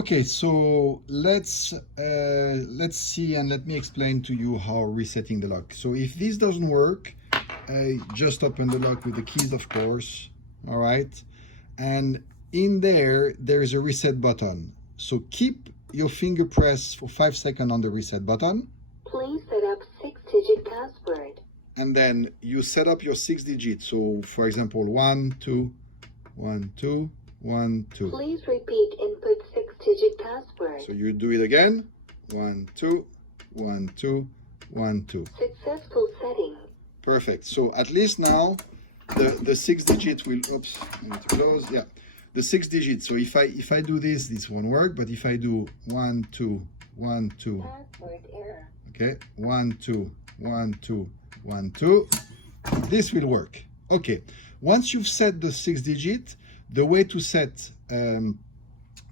Okay, so let's see and let me explain to you how resetting the lock. So if this doesn't work, just open the lock with the keys, of course. All right, and in there's a reset button. So keep your finger pressed for 5 seconds on the reset button. Please set up 6-digit password. And then you set up your 6 digits. So for example, 1 2 1 2 1 2. Please repeat input 6-digit password. So you do it again. 1 2 1 2 1 2. Successful setting. Perfect. So at least now the 6 digit will, oops, I need to close. Yeah, the 6 digits. So if I do this won't work. But if I do 1 2 1 2, Password error. okay, 1 2 1 2 1 2, this will work. Okay, once you've set the 6 digit, the way to set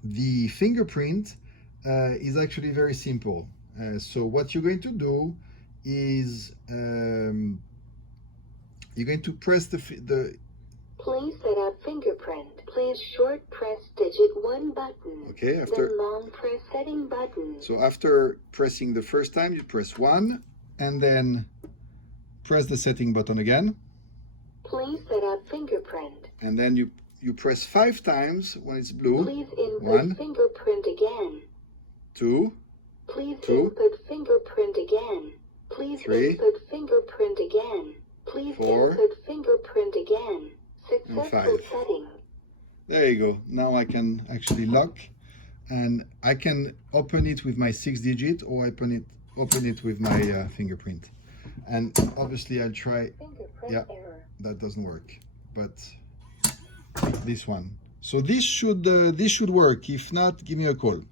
the fingerprint is actually very simple. So what you're going to do is you're going to press the Please set up fingerprint. Please short press digit 1 button. Okay, after, then long press setting button. so after pressing the first time, you press 1 and then press the setting button again. Please set up fingerprint. And then you press 5 times when it's blue. Please input 1 fingerprint again. 2 Please 2 input fingerprint again. Please 3 input fingerprint again. Please 4 input fingerprint again. and Successful 5. setting. There you go. Now I can actually lock, and I can open it with my 6 digit or open it with my fingerprint. And obviously I'll try. Fingerprint Yeah, error. that doesn't work, but this one. So this should work. If not, give me a call.